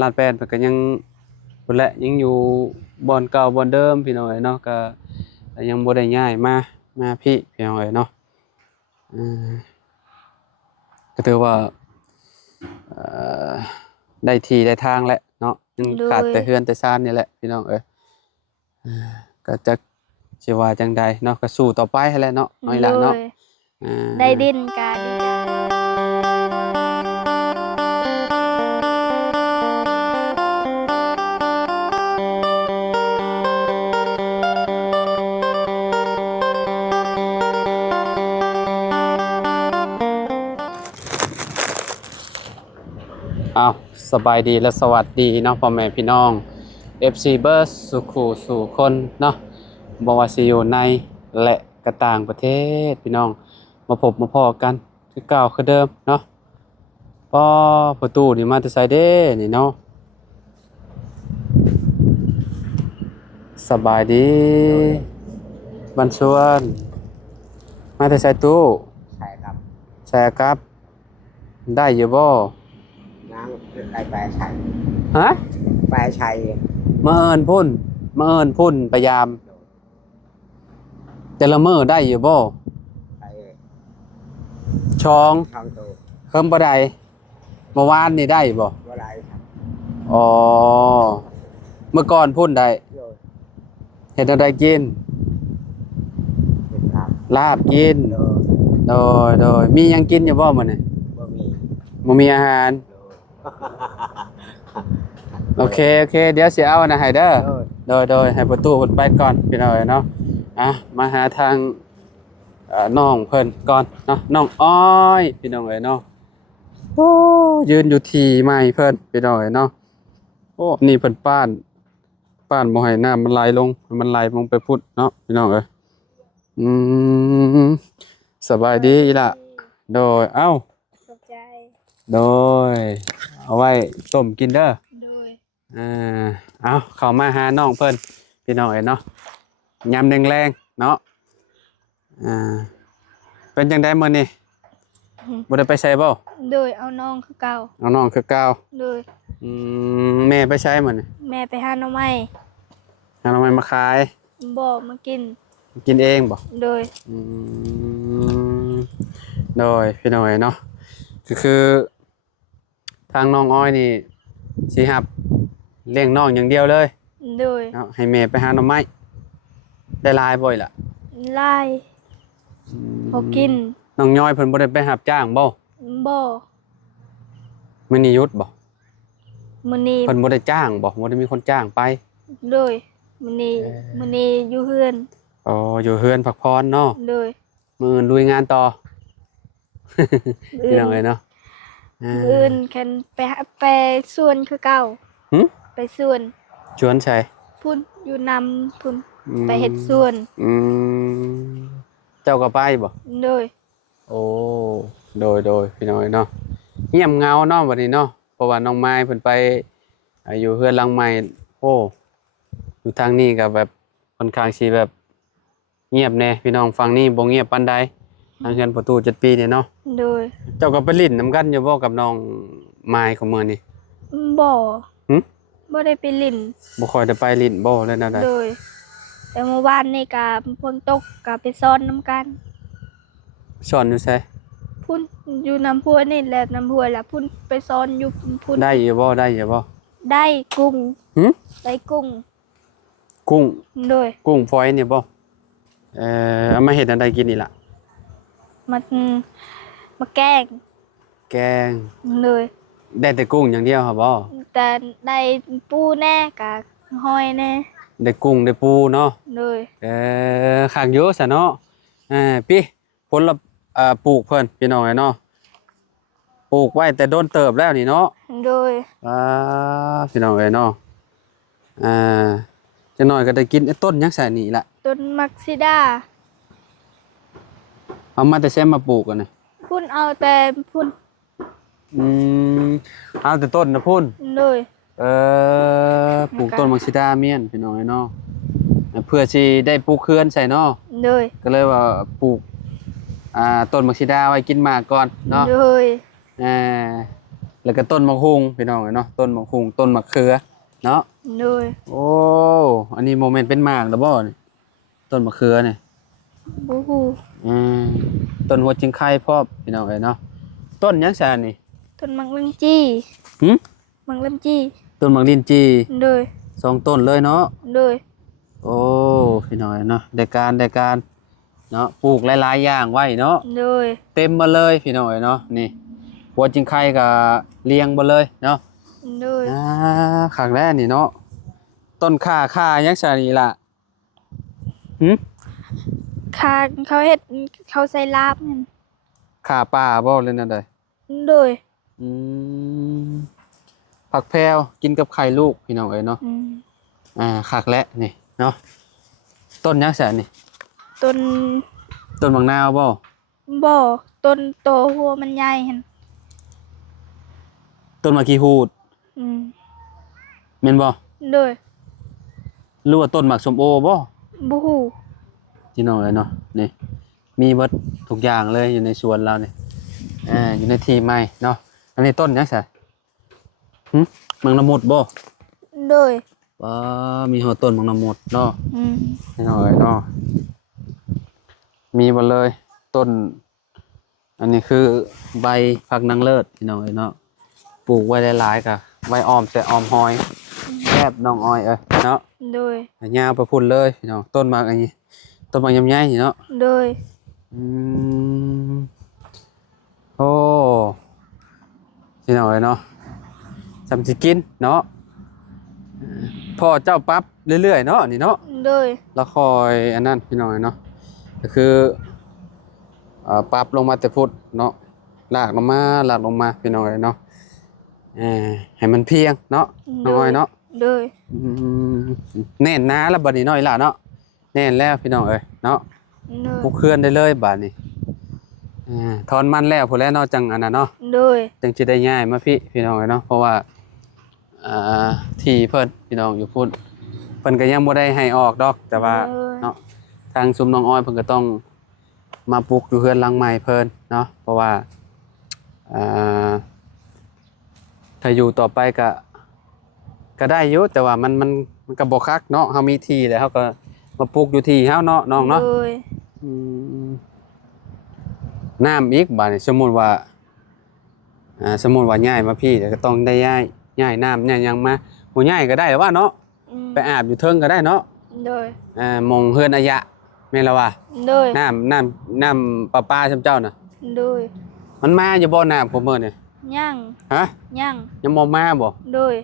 ลาดแปดมันก็ยังพุ่นแหละยังอยู่บ่อนเก่าบ่อนเดิมพี่น้องเอ้ยเนาะก็ยังบ่ได้ย้ายมาพี่น้องเอ้ยเนาะอ่าก็ถือว่าเอ่อได้ที่ได้ทางแล้วเนาะยังขาดแต่เฮือนแต่ซ่านนี่แหละพี่น้องเอ้ยก็จักสิว่าจังใดเนาะก็สู้ต่อไปหั้นแหละเนาะน้อยหลานเนาะได้ดินกาดีใจอ้าวสบายดีและสวัสดีเนาะพ่อแม่พี่น้อง FC เบิร์สสุขูสู่คนเนาะบ่ว่าสิอยู่ในและก็ต่างประเทศพี่น้องมาพบมาพอกันคือเก่าคือเดิมเนาะพอประตูนี่มาแต่ไสเด้นี่เนาะสบายดีบันชวนมาแต่ไสตู้ใช่ครับใส่ครับได้อยู่บ่น้ำได้แปลชัยฮะแปลชัยมาเอิ้นพุ่นพยายามแต่ละมื้อได้อยู่บ่ ไปช่องช่องโตเพิ่มบ่ได้เมื่อวานนี่ได้บ่ว่าไรครับอ๋อเมื่อก่อนพุ่นได้โยนเฮ็ดอะไรกินเป็นครับลาบกินโยนโดยมีหยังกินอยู่บ่มื้อนี้บ่มีบ่มีอาหารโอเคเดี๋ยวสิเอานะให้เด้อโดยให้ประตูเพิ่นไปก่อนพี่น้อยเนาะมาหาทางน้องเพิ่นก่อนเนาะน้องอ้อยพี่น้องเอ้ยเนาะโอ้ยืนอยู่ที่ไม้เพิ่นพี่น้องเอ้ยเนาะโอ้นี่เพิ่นป้านบ่ให้น้ำมันไหลลงไปพุดเนาะพี่น้องเอ้ยอืมสบายดีอีหล่ะโดยเอ้าขอบใจโดยเอาไว้ต้มกินเด้อโดยเอาเข้ามาหาน้องเพิ่นพี่น้องเอ้ยเนาะยามแรงๆเนาะเป็นจังได๋มื้อนี้บ่ได้ไปไสบ่โดยเอาน้องคือเก่าเอาน้องคือเก่าโดยแม่ไปไสมื้อนี้แม่ไปหาหน่อไม้หาหน่อไม้มาขายบ่มากินเองบ่โดยโดยพี่น้องเอ้ยเนาะคือทางน้องอ้อยนี่สิรับเลี้ยงน้องอย่างเดียวเลยโดยเนาะให้แม่ไปหาหน่อไม้ได้หลายบ่อยล่ะลายพอกินน้องย้อยเพิ่นบ่ได้ไปรับจ้างบ่มื้อนี้หยุดบ่มื้อนี้เพิ่นบ่ได้จ้างบ่ได้มีคนจ้างไปโดยมื้อนี้อยู่เฮือนอ๋ออยู่เฮือนพักผ่อนเนาะโดยมื้ออื่นลุยงานต่อพี่น้องเอ้ยเนาะอื่นคันไปสวนคือเก่าไปสวนชวนใช่พุ่นอยู่นำพุ่นไปเฮ็ดสวนเจ้าก็ไปบ่โดยโอ้โดยพี่น้องเนาะเงียบเงาเนาะบัดนี้เนาะเพราะว่าน้องไม้เพิ่นไปอยู่เฮือนหลังใหม่โอ้อยู่ทางนี้ก็แบบค่อนข้างสิแบบเงียบแน่พี่น้องฝั่งนี้บ่เงียบปานใดทางเฮือนประตู7ปีนี่เนาะโดยเจ้าก็ไปลิ้นนำกันอยู่บ่กับน้องไม้ของมื้อนี้บ่บ่ได้ไปลิ้นบ่ค่อยได้ไปลิ้นบ่เลยนะได้โดยแต่เมื่อวานนี่ก็ฝนตกก็ไปซ้อนนำกันสอนอยู่ไสพุ่นอยู่น้ำพุนี่แหละน้ำพุล่ะพุ่นไปซ้อนอยู่พุ่นได้อยู่บ่ได้กุ้งได้กุ้งโดยกุ้งฝอยนี่บ่เอามาเฮ็ดอันใดกินนี่ล่ะมาแกงเลยได้แต่กุ้งอย่างเดียวครับบ่แต่ได้ปูแน่กับหอยแน่ได้กุ้งได้ปูเนาะเลยข้างอยู่ซะเนาะพี่ผลปลูกเพิ่นพี่น้องเนาะปลูกไว้แต่โดนเติบแล้วนี่เนาะโดยพี่น้องเนาะจักหน่อยก็ได้กินไอ้ต้นยักษ์ใส่นี่ล่ะต้นมักซิดาเอามาแต่แซมมาปลูกกันน่ะพุ่นเอาแต่พุ่นเอาแต่ต้นนะพุ่นเลยปลูกต้นมักซิดาเมียนพี่น้องเนาะเพื่อสิได้ปลูกเขื่อนใส่เนาะเลยก็เลยว่าปลูกต้นมักซิดาไว้กินหมากก่อนเนาะเลย แล้วก็ต้นมะฮุงพี่น้องเนาะต้นมะฮุงต้นมะเขือเนาะ โดย โอ้อันนี้โมเมนต์เป็นหมากแล้วบ่นี่ต้นมะเขือนี่ บูฮู อืมต้นหัวจิงไข่พร้อมพี่น้องเนาะต้นหยังซะนี่ ต้นมังลังจี้ หึ มังลังจี้ ต้นมังลินจี โดย 2ต้นเลยเนาะ โดย โอ้พี่น้องเนาะได้การเนาะปลูกหลายๆอย่างไว้เนาะ โดย เต็มมาเลยพี่น้องเนาะนี่หัวจิงไข่ก็เลี้ยงมาเลยเนาะ โดย ข้างแรกนี่เนาะต้นข่ายังซะนี่ล่ะหึ คาเขาเฮ็ดเขาใส่ลาบนั่น ข่าป่าบ่เลยนั่นใด โดย อืมผักแพรวกินกับไข่ลูกพี่น้องเนาะ อืม คักและนี่เนาะต้นยักษ์แสนนี่ ต้น ต้นบางนาวบ่ บ่ต้นโตหัวมันใหญ่หั่น ต้นมะกีฮูด อืม แม่นบ่ โดย หรือว่าต้นหมากส้มโอบ่ บูฮู พี่น้องเนาะนี่มีเบิดทุกอย่างเลยอยู่ในสวนเรานี่อยู่ในที่ใหม่เนาะอันนี้ต้นยักษ์แสนหึมังละมุดบ่ โดย มีหัวต้นมังละมุดเนาะ อืม พี่น้องเนาะมีหมดเลยต้น อันนี้คือใบผักนางเลิศพี่น้องเนาะปลูกไว้หลายๆกะไว้ออมแต่ออมหอยแคบน้องอ้อยเนาะ โดย ยาวไปพุ่นเลยพี่น้องต้นหมากอันนี้ต้นหมากยำใหญ่นี่เนาะ โดย อืมโอ้พี่น้องเนาะจำสิกินเนาะพ่อเจ้าปั๊บเรื่อยๆเนาะนี่เนาะ โดย แล้วคอยอันนั้นพี่น้องเนาะก็คือปรับลงมาแต่พุทธเนาะลากลงมาพี่น้องเนาะให้มันเพียงเนาะน้อยเนาะ โดย แน่นหนาแล้วบัดนี้น้อยล่ะเนาะแน่นแล้วพี่น้องเนาะ โดย พวกเคลื่อนได้เลยบัดนี้ถอนมันแล้วพุ่นแล้วเนาะจังอันนั้นเนาะ โดย จังสิได้ง่ายมาพี่น้องเนาะเพราะว่าที่เพิ่นพี่น้องอยู่พุ่นเพิ่นก็ยังบ่ได้ให้ออกดอกแต่ว่าเนาะทางซุมน้องอ้อยเพิ่นก็ต้องมาปลูกอยู่เฮือนหลังใหม่เพิ่นเนาะเพราะว่าถ้าอยู่ต่อไปก็ได้อยู่แต่ว่ามันก็บ่คักเนาะเฮามีที่แล้วเฮาก็มาปลูกอยู่ที่เฮาเนาะน้องเนาะ โดย น้ำอีกบาดนี้สมมุติว่าย้ายมาพี่ก็ต้องได้ย้ายน้ำย้ายหยังมาบ่ย้ายก็ได้ว่าเนาะ อืม ไปอาบอยู่เทิงก็ได้เนาะ โดย มองเฮือนอายะแม่นแล้วว่า โดย น้ำประปาซำเจ้าน่ะ โดย มันมาอยู่บ่น้ำผมมื้อนี่ ย่าง ฮะ ย่าง ยังบ่มาบ่ โดย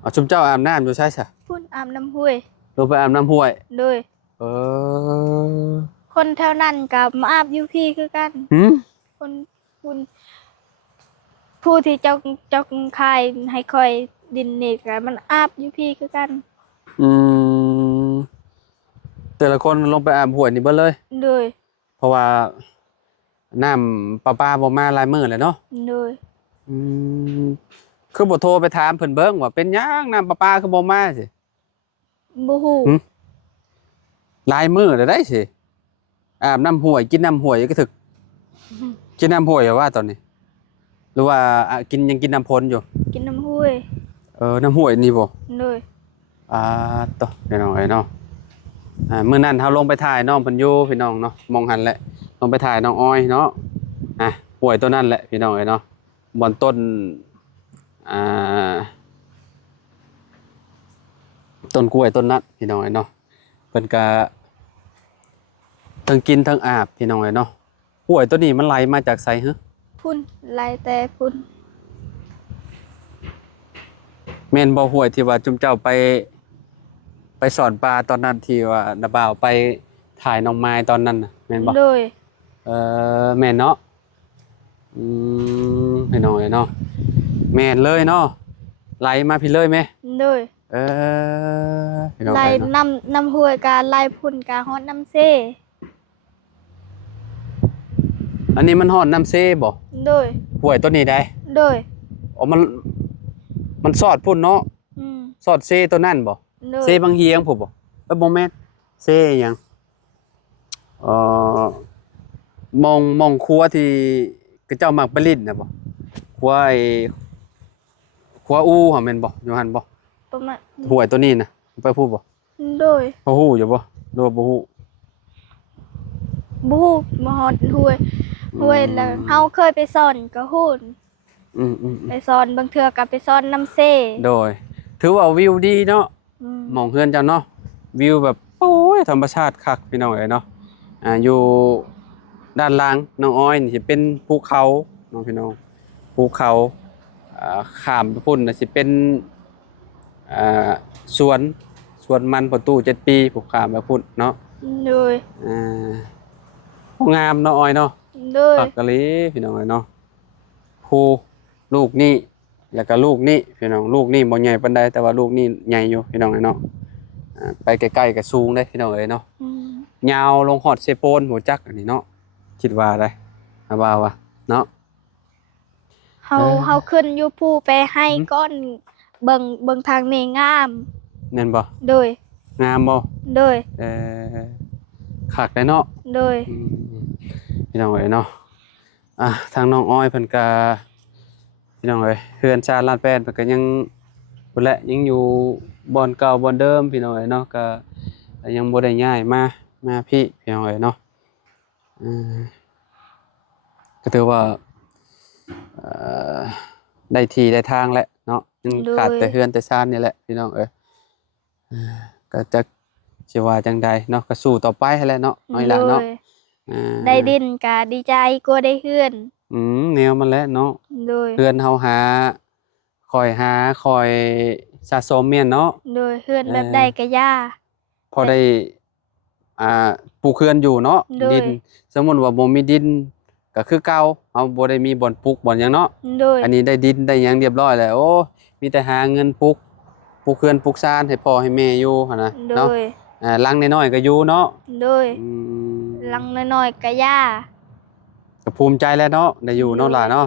เอาซุมเจ้าอาบน้ำอยู่ไสซะ พุ่นอาบน้ำห้วย ลงไปอาบน้ำห้วย โดย เออ คนแถวนั้นกับมาอาบอยู่พี่คือกัน หึ คนคุณผู้ที่เจ้าคายให้คอยดินนี่กันมันอาบอยู่พี่คือกัน อืมแต่ละคนลงไปอาบห้วยนี่เบิดเลย โดย เพราะว่าน้ำประปาบ่มาหลายมื้อแล้วเนาะ โดย อืมคือบ่โทรไปถามเพิ่นเบิ่งว่าเป็นหยังน้ำประปาคือบ่มาสิ บูฮู หึ หลายมื้อแล้วได้สิอาบน้ำห้วยกินน้ำห้วยก็ถึกกินน้ำห้วยว่าตอนนี้ หรือว่ากินยังกินน้ำพลอยู่ กินน้ำห้วย น้ำห้วยนี่บ่ โดย ต่อพี่น้องเนาะมื้อนั้นเฮาลงไปถ่ายน้องเพิ่นอยู่พี่น้องเนาะมองหันแหละลงไปถ่ายน้องอ้อยเนาะห้วยตัวนั้นแหละพี่น้องเนาะบ่อนต้นต้นกล้วยต้นนั้นพี่น้องเนาะเพิ่นก็ทั้งกินทั้งอาบพี่น้องเนาะห้วยตัวนี้มันไหลมาจากไสฮะ พุ่นลายแต่พุ่น แม่นบ่ห้วยที่ว่าจุมเจ้าไปสอนปลาตอนนั้นที่ว่านาบ่าวไปถ่ายน้องไม้ตอนนั้นน่ะแม่นบ่ โดย แม่นเนาะพี่น้องเนาะแม่นเลยเนาะไหลมาพี่เลยแม่ โดย พี่น้อง ลาย เนาะ น้ำห้วยกาลายพุ่นกาฮอดน้ำเซ่ อันนี้มันฮ้อนน้ำเซบ่ โดย ห้วยตัวนี้ได้ โดย อ๋อมันสอดพุ่นเนาะ อืม สอดเซตัวนั่นบ่ โดย เซบางเฮียงผมบ่บ่แม่นเซหยังมองครัวที่กระเจ้ามักไปลิ้นน่ะบ่ครัว ขัวอูหาแม่นบ่อยู่หั่นบ่ ประมาณ ห้วยตัวนี้น่ะไปพูดบ่ โดย พอฮู้อยู่บ่หรือว่าบ่ฮู้ บูมาฮอดห้วยแล้วเฮาเคยไปสอนก็ฮู้ อืม ไปสอนบางเทื่อก็ไปสอนน้ำเซ่ โดย ถือว่าวิวดีเนาะ อืม หม่องเฮือนเจ้าเนาะวิวแบบโอ้ยธรรมชาติคักพี่น้องเอ้ยเนาะอยู่ด้านล่างน้องอ้อยนี่สิเป็นภูเขาน้องพี่น้องภูเขาข้ามไปพุ่นน่ะสิเป็นอ่าสวนมันประตู7ปีผูกข้ามไปพุ่นเนาะ โดย อ่างามเนาะอ้อยเนาะ โดย ปักกะลีพี่น้องเอ้ยเนาะภูลูกนี่แล้วก็ลูกนี่พี่น้องลูกนี่บ่ใหญ่ปานใดแต่ว่าลูกนี่ใหญ่อยู่พี่น้องเอ้ยเนาะไปใกล้ๆก็สูงได้พี่น้องเอ้ยเนาะ อืม ยาวลงฮอดเซโปนหัวจักอันนี้เนาะคิดว่าได้ว่าเนาะ เฮาขึ้นอยู่ภูไปให้ก้อนเบิ่งทางนี้งาม แม่นบ่ โดย งามบ่ โดย คักได้เนาะ โดย อืมพี่น้องเอ้ยเนาะทางน้องอ้อยเพิ่นก็พี่น้องเอ้ยเฮือนชาติลาดแป้นเพิ่นก็ยังพุ่นแหละยังอยู่บ่อนเก่าบ่อนเดิมพี่น้องเอ้ยเนาะก็ยังบ่ได้ย้ายมาพี่น้องเอ้ยเนาะอืมก็ถือว่าเอ่อได้ที่ได้ทางแล้วเนาะยังขาดแต่เฮือนแต่ชานนี่แหละพี่น้องเอ้ยก็จะสิว่าจังใดเนาะก็สู้ต่อไปให้แหล้วเนาะน้อยละเนาะ โดยได้ดินก็ดีใจกว่าได้เฮือน แนวมันแหละเนาะ โดย เพื่อนเฮาคอยสะสมเมียนเนาะ โดยเฮือนแบบใดก็ย่า พอได้ปลูกเฮือนอยู่เนาะ โดย ดินสมมุติว่าบ่มีดินก็คือเก่าเฮาบ่ได้มีบ่อนปลูกบ่อนหยังเนาะ โดย อันนี้ได้ดินได้หยังเรียบร้อยแล้วโอ้มีแต่หาเงินปลูกเฮือนปลูกซานให้พ่อให้แม่อยู่หั่นน่ะ โด เนาะ ย หลังน้อยๆก็อยู่เนาะ โดย อืม ลังน้อยๆก็ย่า ก็ภูมิใจแล้วเนาะได้อยู่เนาะล่ะเนาะ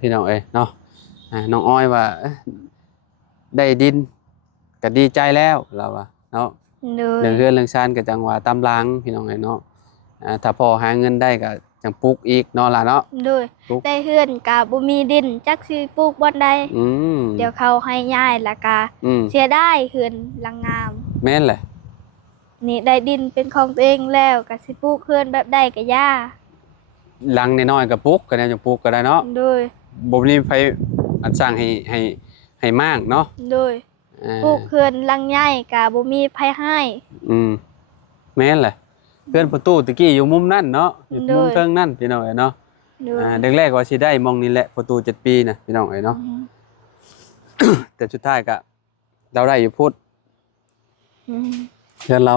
พี่น้องเอ้ยเนาะน้องอ้อยว่าได้ดินก็ดีใจแล้วเราว่าเนาะ โดย เรื่องเรือนเรื่องชานก็จังว่าตามหลังพี่น้องเอ้ยเนาะถ้าพอหาเงินได้ก็จังปลูกอีกเนาะล่ะเนาะ โดย ปลูก ได้เฮือนก็บ่มีดินจักสิปลูกบ่อนใด อืม เดี๋ยวเขาให้ย้ายแล้วก็ อืม เสียได้เฮือนหลังงาม แม่นแหละ นี่ได้ดินเป็นของตัวเองแล้วก็สิปลูกเฮือนแบบใดก็ย่า หลังน้อยๆก็ปลูกก็ได้จะปลูกก็ได้เนาะ โดย บ่มีไผอันสร้างให้มากเนาะ โดย ปลูกเฮือนหลังใหญ่ก็บ่มีไผให้ อืมแม่นแหละเพื่อนประตูตะกี้อยู่มุมนั่นเนาะอยู่ โดย มุมเทิงนั่นพี่น้องเอ้ยเนาะ โดย เด็กแรกว่าสิได้มองนี่แหละประตู7ปีน่ะพี่น้องเอ้ยเนาะ อืม แต่สุดท้ายก็เราได้อยู่พุทธ อืม เพื่อนเรา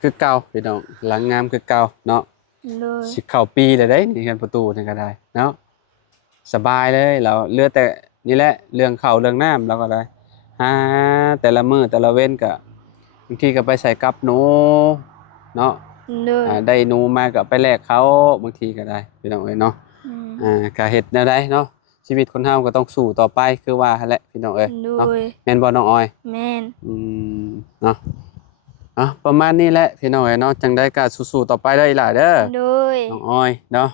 คือเก่าพี่น้องหลังงามคือเก่าเนาะ โดย สิเข้าปีเลยได้นี่กันประตูนี่ก็ได้เนาะสบายเลยเราเหลือแต่นี่แหละเรื่องข้าวเรื่องน้ำเราก็ได้แต่ละมื้อแต่ละเว้นก็บางทีก็ไปใส่กับหนูเนาะ โดย ได้หนูมาก็ไปแลกเขาบางทีก็ได้พี่น้องเอ้ยเนาะ อืม ก็เฮ็ดแนวใดเนาะชีวิตคนเฮาก็ต้องสู้ต่อไปคือว่าหั่นแหละพี่น้องเอ้ย โด เนาะ ย แม่นบ่น้องออย แม่น เนาะประมาณนี้แหละพี่น้องเอ้ยเนาะจังได้ก็สู้ๆต่อไปเด้ออีหล่าเด้อ โดย น้องออยเนาะ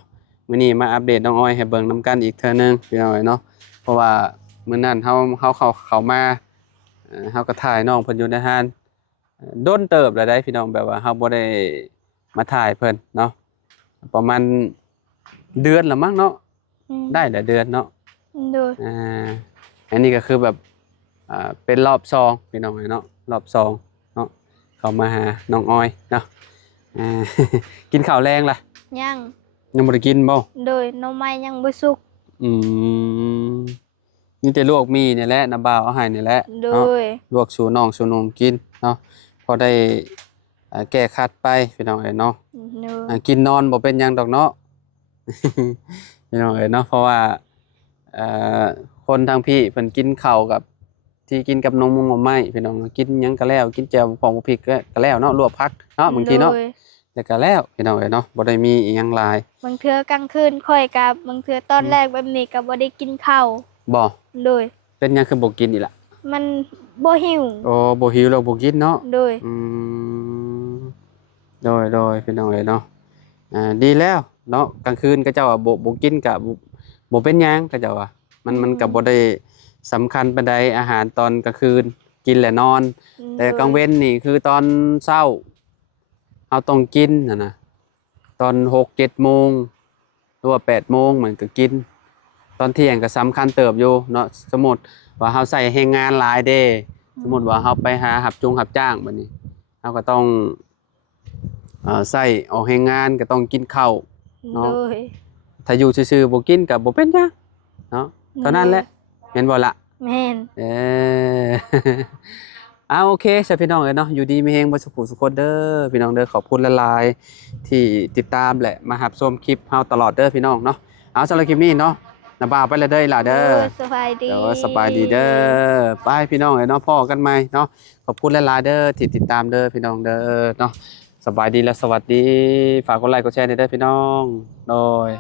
มื้อนี้มาอัปเดตน้องออยให้เบิ่งนํกันอีกเทื่อนึงพี่น้องเอ้ยเนาะเพราะว่ามื้อนั้นเฮาเข้ามาเฮาก็ถ่ายน้องเพิ่นอยู่ในห้านโดนเติบแล้วได้พี่น้องแบบว่าเฮาบ่ได้มาถ่ายเพิ่นเนาะประมาณเดือนละมั้งเนาะ อืม ได้หลายเดือนเนาะ โดย อันนี้ก็คือแบบเป็นรอบซองพี่น้องเอ้ยเนาะรอบซองเนาะเข้ามาหาน้องออยเนาะอ่า กินข้าวแรงล่ะ ยัง ยังบ่ได้กินบ่ โดยหน่อไม้ยังบ่สุก อืมนี่แต่ลวกมีนี่แหละน้ำบ่าวเอาให้นี่แหละ โด เนาะ ย ลวกสู่น้องสู่นมกินเนาะพอได้แก้คัดไปพี่น้องเอ้ยเนาะ โดย กินนอนบ่เป็นหยังดอกเนาะ พี่น้องเอ้ยเนาะเพราะว่าเอ่อคนทางพี่เพิ่นกินข้าวกับที่กินกับนมมุงไม้พี่น้องกินหยังก็แล้วกินแจ่วผงพริกก็แล้วเนาะลวกผักเนาะบางทีเนาะ โดย แล้วก็แล้วพี่น้องเอ้ยเนาะบ่ได้มีอีหยังหลาย บางเทื่อกลางคืนค่อยกับบางเทื่อตอนแรกแบบนี้ก็บ่ได้กินข้าว บ่ โดย เป็นหยังคือบ่กินอีกล่ะ มันบ่หิว โอ้บ่หิวแล้วบ่กินเนาะ โดย อืมโดยพี่น้องเอ้ยเนาะดีแล้วเนาะกลางคืนก็เจ้าว่าบ่กินก็บ่เป็นหยังก็เจ้าว่า มันก็บ่ได้สำคัญปานใดอาหารตอนกลางคืนกินและนอน แต่กลางเว้นนี่คือตอนเช้าเราต้องกินนะตอน6-7 โมงหรือว่า8 โมงเหมือนก็กิน ตอนเที่ยงก็สำคัญเติบอยู่เนาะสมมุติว่าเราใส่แรงงานหลายเด้สมมุติว่าเราไปหารับจ้างบัดนี้เราก็ต้องใส่ออกแรงงานก็ต้องกินข้าว เนาะ โดย ถ้าอยู่ซื่อๆบ่กินก็บ่เป็นหยังเนาะเท่านั้นแหละแม่นบ่ล่ะ แม่น เออ โอเคใช่พี่น้องเอ้ยเนาะอยู่ดีมีแฮงบ่สุขสุขคนเด้อพี่น้องเด้อขอบคุณหลายๆที่ติดตามและมารับชมคลิปเฮาตลอดเด้อพี่น้องเนาะเอาสำหรับคลิปนี้เนาะนะบ่าวไปเลยเด้อล่ะเด้อ สบายดี เดี๋ยวสบายดีเด้อไปพี่น้องเอ้ยเนาะพ้อกันใหม่เนาะขอบคุณหลายๆเด้อที่ติดตามเด้อพี่น้องเด้อเนาะสบายดีและสวัสดีฝากกดไลค์กดแชร์ด้วยเด้อพี่น้องโดย